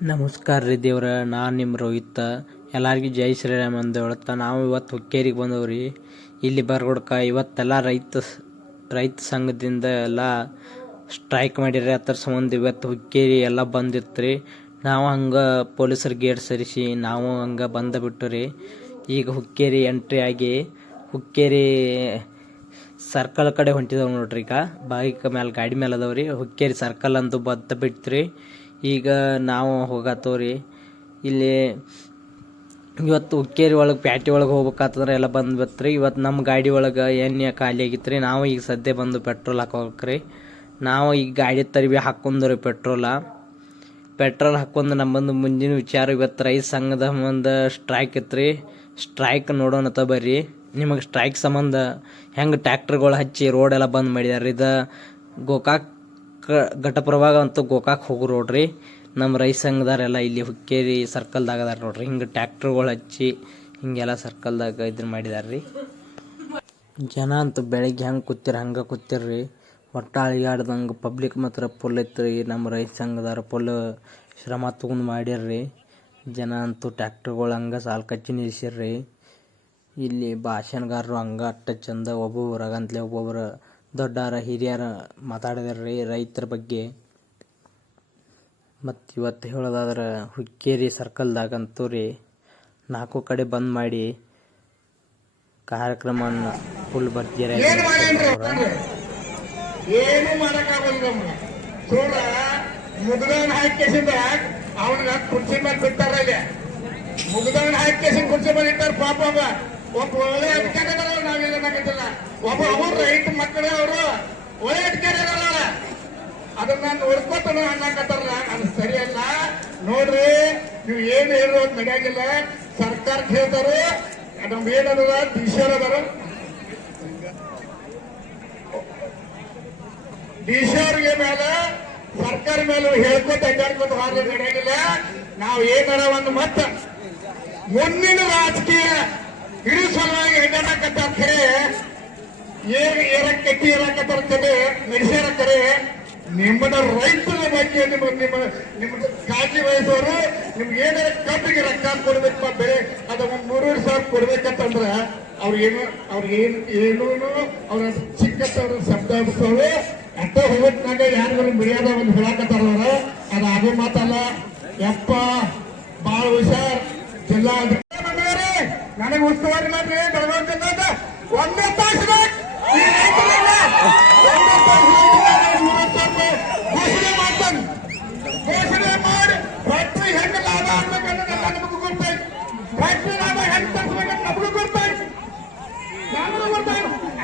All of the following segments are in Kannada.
ನಮಸ್ಕಾರ ರೀ ದೇವ್ರ, ನಾನು ನಿಮ್ಮ ರೋಹಿತ. ಎಲ್ಲರಿಗೂ ಜೈ ಶ್ರೀರಾಮ್ ಅಂತ ಹೇಳುತ್ತಾ ನಾವು ಇವತ್ತು ಹುಕ್ಕೇರಿಗೆ ಬಂದವ್ರಿ. ಇಲ್ಲಿ ಬರ್ಗೊಡ್ಕ ಇವತ್ತೆಲ್ಲ ರೈತ ಸಂಘದಿಂದ ಎಲ್ಲ ಸ್ಟ್ರೈಕ್ ಮಾಡಿರಿ. ಅದರ ಸಂಬಂಧ ಇವತ್ತು ಹುಕ್ಕೇರಿ ಎಲ್ಲ ಬಂದಿತ್ತು ರೀ. ನಾವು ಹಂಗೆ ಪೊಲೀಸರು ಗೇಟ್ ಸರಿಸಿ ನಾವು ಹಂಗೆ ಬಂದು ರೀ. ಈಗ ಹುಕ್ಕೇರಿ ಎಂಟ್ರಿ ಆಗಿ ಹುಕ್ಕೇರಿ ಸರ್ಕಲ್ ಕಡೆ ಹೊಂಟಿದವು ನೋಡ್ರಿ. ಈಗ ಬೈಕ್ ಮೇಲೆ ಗಾಡಿ ಮೇಲೆ ಅದಾವ್ರಿ. ಹುಕ್ಕೇರಿ ಸರ್ಕಲ್ ಅಂತೂ ಬತ್ತ ಬಿಡ್ತ್ರಿ. ಈಗ ನಾವು ಹೋಗತ್ತವ್ರಿ. ಇಲ್ಲಿ ಇವತ್ತು ಹುಕ್ಕೇರಿ ಒಳಗೆ ಪ್ಯಾಟಿ ಒಳಗೆ ಹೋಗ್ಬೇಕಾತಂದ್ರೆ ಎಲ್ಲ ಬಂದು ಬತ್ರಿ. ಇವತ್ತು ನಮ್ಮ ಗಾಡಿ ಒಳಗೆ ಎಣ್ಣೆ ಖಾಲಿ ಆಗಿತ್ತು ರೀ. ನಾವು ಈಗ ಸದ್ಯ ಬಂದು ಪೆಟ್ರೋಲ್ ಹಾಕೋಕ್ರಿ. ನಾವು ಈಗ ಗಾಡಿ ತರಬಿ ಹಾಕೊಂಡ್ರಿ ಪೆಟ್ರೋಲ್ ಹಾಕೊಂಡು ನಮ್ಮಂದು ಮುಂದಿನ ವಿಚಾರ. ಇವತ್ತು ರೈತ ಸಂಘದ ಮುಂದೆ ಸ್ಟ್ರೈಕ್ ಇತ್ತು ರೀ. ಸ್ಟ್ರೈಕ್ ನೋಡೋಣ ಬರ್ರಿ. ನಿಮಗೆ ಸ್ಟ್ರೈಕ್ ಸಂಬಂಧ ಹೆಂಗೆ ಟ್ಯಾಕ್ಟರ್ಗಳು ಹಚ್ಚಿ ರೋಡ್ ಎಲ್ಲ ಬಂದ್ ಮಾಡಿದಾರೆ. ಇದು ಗೋಕಾಕ್ ಘಟಪ್ರಭಾಗ ಅಂತೂ ಗೋಕಾಕ್ ಹೋಗು ರೋಡ್ರಿ. ನಮ್ಮ ರೈತ ಸಂಘದಾರೆಲ್ಲ ಇಲ್ಲಿ ಹುಕ್ಕೇರಿ ಸರ್ಕಲ್ದಾಗ ಅದಾರ ನೋಡ್ರಿ. ಹಿಂಗೆ ಟ್ಯಾಕ್ಟರ್ಗಳು ಹಚ್ಚಿ ಹಿಂಗೆಲ್ಲ ಸರ್ಕಲ್ದಾಗ ಇದನ್ನ ಮಾಡಿದಾರೆ ರೀ. ಜನ ಅಂತೂ ಬೆಳಗ್ಗೆ ಹೆಂಗೆ ಕೂತಿರ ಹಂಗೆ ಕೂತಿರ್ರಿ. ಒಟ್ಟು ಅಳಿಗಾಡ್ದಂಗೆ ಪಬ್ಲಿಕ್ ಮಾತ್ರ ಫುಲ್ ಐತ್ರಿ. ನಮ್ಮ ರೈತ ಸಂಘದಾರ ಫುಲ್ ಶ್ರಮ ತೊಗೊಂಡು ಮಾಡ್ಯಾರ್ರಿ. ಜನ ಅಂತೂ ಟ್ಯಾಕ್ಟರ್ಗಳು ಹಂಗೆ ಸಾಲು ಕಚ್ಚಿ ನಿಲ್ಸಿರ್ರಿ. ಇಲ್ಲಿ ಭಾಷಣಗಾರರು ಹಂಗೆ ಅಟ್ಟ ಚಂದ ಒಬ್ಬೊಬ್ರಾಗಂತಲೇ ಒಬ್ಬೊಬ್ರು ದೊಡ್ಡಾರ ಹಿರಿಯರ ಮಾತಾಡಿದಾರ್ರಿ ರೈತರ ಬಗ್ಗೆ. ಮತ್ತು ಇವತ್ತು ಹೇಳೋದಾದ್ರೆ ಹುಕ್ಕೇರಿ ಸರ್ಕಲ್ದಾಗಂತೂ ರೀ 4 ಕಡೆ ಬಂದ್ ಮಾಡಿ ಕಾರ್ಯಕ್ರಮನ ಫುಲ್ ಭರ್ಜರಿಯಾಗಿ ಏನು ಮಾಡಕ್ಕಾಗಲ್ಲ. ಮುಗ್ದವನ್ ಹಾಕಿಸಿದ ಅವನಿಗೆ ಕುರ್ಚಿ ಮೇಲೆ ಬಿಟ್ಟಾರ. ಇಲ್ಲಿ ಮುಗ್ದವನ್ ಹಾಕಿಸಿ ಕುರ್ಚಿ ಮೇಲೆ ಇಟ್ಟಾರ. ಪಾಪ ಒಬ್ಬ ಒಳ್ಳೆ ಅಧಿಕಾರಿ ನಾವೇನಾಗಿಲ್ಲ. ಒಬ್ಬ ಅವ್ರು ರೈತ ಮಕ್ಕಳೇ ಅವರು ಒಳ್ಳೆ ಅಧಿಕಾರಿ ಅದನ್ನ ನೋಡ್ಕೊತ ಅನ್ನಕತ್ತಾರ. ಅದು ಸರಿಯಲ್ಲ ನೋಡ್ರಿ. ನೀವು ಏನು ಹೇಳೋದು ನಡೆಯಾಗಿಲ್ಲ. ಸರ್ಕಾರಕ್ಕೆ ಹೇಳ್ತಾರೆ ನಮ್ಗೆ ಏನದ ಡಿಶರ್ ಅದಾರ. ಡಿಶರ್ಗೆ ಮೇಲೆ ಸರ್ಕಾರ ಮೇಲೆ ಹೇಳ್ಕೊತ ಅಡ್ಡಾಡ್ಕೊತ ಹಾಗೆ ನಡೆಯಾಗಿಲ್ಲ. ನಾವು ಏನಾರ ಒಂದು ಮತ್ತ ಮುಂದಿನ ರಾಜಕೀಯ ಇಡೀ ಸಲುವಾಗಿ ಅಡ್ಡಾಡಕತ್ತಾರ. ಖರೆ ಏರಕ್ಕಿ ಏರಕತ್ತಾರ ಕಡೆ ನಡೆಸ್ಯಾರ. ಕರೆ ನಿಮ್ಮನ್ನ ರೈತರ ಬಗ್ಗೆ ನಿಮ್ಮ ಕಾಳಜಿ ವಹಿಸೋರು ನಿಮ್ಗೆ ಏನಾರ ಕಬ್ಬಿಗೆ ರೊಕ್ಕ ಕೊಡ್ಬೇಕಪ್ಪ ಬೆಳೆ ಅದ 3,000 ಕೊಡ್ಬೇಕಂತಂದ್ರ ಅವ್ರೇನು ಅವ್ರ ಚಿಕ್ಕತ್ತವ್ರ ಶಬ್ದ ಹಬ್ಸೋರು ಎಷ್ಟೋ ಹೋಗತ್ನಾಗ ಯಾರಿಗೂ ಬಿಡಿಯಾದ ಒಂದು ಹೇಳಕತ್ತಾರ. ಅದು ಅದೇ ಮಾತಲ್ಲ ಯಪ್ಪ. ಬಾಳ ಹುಷಾರ್. ಜಿಲ್ಲಾ ನನಗೆ ಉಸ್ತುವಾರಿ ಮಾಡ್ರಿ ಬೆಳಗಾವಿ ಜಿಲ್ಲಾದ ಒಂದೇ ತಾಸು ಘೋಷಣೆ ಮಾಡಿ ಫ್ಯಾಕ್ಟ್ರಿ ಹೆಂಗ ಲಾಭ ಆಗ್ಬೇಕಂದ್ರೆ ನಮಗೂ ಗೊತ್ತಾಯ್ತು. ಫ್ಯಾಕ್ಟ್ರಿ ಲಾಭ ಹೆಂಗ್ ತರಿಸ್ಬೇಕಂತ ನಮಗೂ ಗೊತ್ತಾಯ್ತು.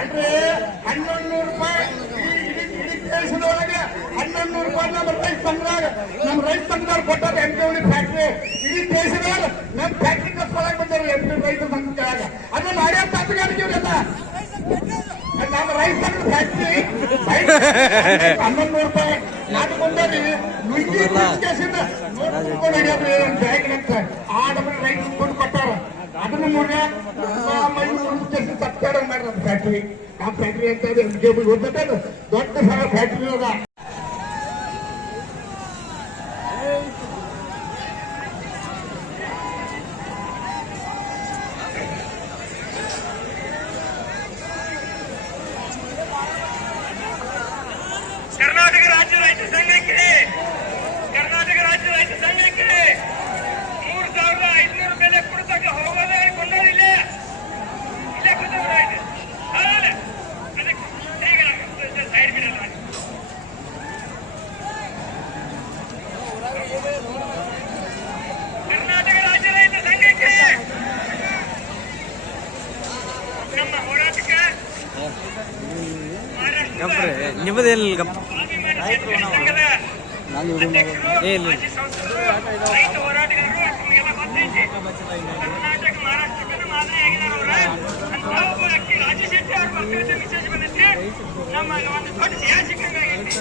ಅಂದ್ರೆ 1100 ರೂಪಾಯಿ ಇಡೀ ದೇಶದೊಳಗೆ 1100 ರೂಪಾಯಿ ನಮ್ಮ ರೈತ ಸಂಘದವ್ರು ಕೊಟ್ಟದ MP ಫ್ಯಾಕ್ಟ್ರಿ. ಇಡೀ ದೇಶದವ್ರು ನಮ್ಮ ಫ್ಯಾಕ್ಟ್ರಿ ಕಸ್ಕೊಳಕ್ ಬಂದಾರ MP ರೈತ ಸಂಘ ಕೆಳಗ. ಅದನ್ನ ಮಾಡ್ಯಾರ ತಪ್ಪಗಾರಿಕೆ ನಮ್ಮ ರೈತ ಸಂಘದ ಫ್ಯಾಕ್ಟ್ರಿ 1100 ರೂಪಾಯಿ ನಾನು ಬಂದಿ ನುಂಗಿ ಬ್ಯಾಗ್ ಆ ನಮ್ಮನ್ನ ರೈತ ದುಡ್ಡು ಕೊಟ್ಟಾರ. ಅದನ್ನ ನೋಡ್ರಿ ತಪ್ಪಾಡ ಮಾಡ್ರಿ ನಮ್ಮ ಫ್ಯಾಕ್ಟ್ರಿ. ಆ ಫ್ಯಾಕ್ಟ್ರಿ ಅಂತ ಗೊತ್ತದ ದೊಡ್ಡ ಫ್ಯಾಕ್ಟ್ರಿ ಅದ. ಕರ್ನಾಟಕ ರಾಜ್ಯ ರೈತ ಸಂಘಕ್ಕೆ 3,500 ಬೆಲೆ ಕೊಡ್ತಕ್ಕ ಹೋಗೋದೇ ಕೊಂಡೋದಿಲ್ಲ. ಇಲ್ಲೇ ಕೂತ್ಕೊಳ್ಳಿ. ಸೈಡ್ ಬಿಡಲ್ಲ. ಕರ್ನಾಟಕ ರಾಜ್ಯ ರೈತ ಸಂಘಕ್ಕೆ ನಮ್ಮ ಹೋರಾಟಕ್ಕೆ ನಿಮ್ಮದೇನಿಲ್ಲ ರೈತ ಹೋರಾಟಗಾರರು ನಿಮಗೆಲ್ಲ ಗೊತ್ತೈತಿ. ಕರ್ನಾಟಕ ಮಹಾರಾಷ್ಟ್ರಕ್ಕೆ ಮಾದರಿ ಆಗಿದಾರ. ಒಬ್ಬ ವ್ಯಕ್ತಿ ರಾಜಶೆಟ್ಟಿ ಅವ್ರ ಮಕ್ಕಳಿಂದ ಮೆಸೇಜ್ ಬಂದೈತಿ. ನಮ್ಮ ಒಂದು ದೊಡ್ಡ ಜಯ ಸಿಕ್ಕಂಗಾಗೈತಿ.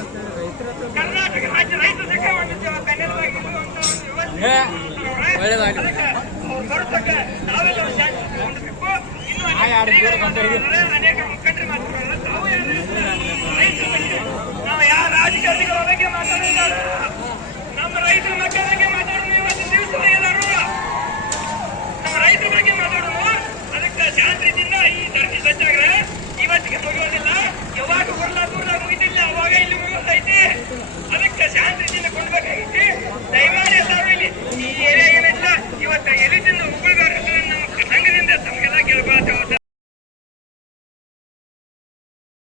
ಕರ್ನಾಟಕ ರಾಜ್ಯ ರೈತ ಸಂಘ ಬೆನ್ನೆಲುಬಾಗಿ ಬರ್ತಕ್ಕ ನಾವೆಲ್ಲ ಹೊಂದಬೇಕು. ಇನ್ನು ಅನೇಕ ಮುಖಂಡರು ಮಾತಾಡೋಣ. ತಾವು ರೈತ ಸಂಘ ನಾವು ಯಾವ ರಾಜಕಾರಣಿಗಳ ಬಗ್ಗೆ ಮಾತಾಡಿದ್ದಾರೆ.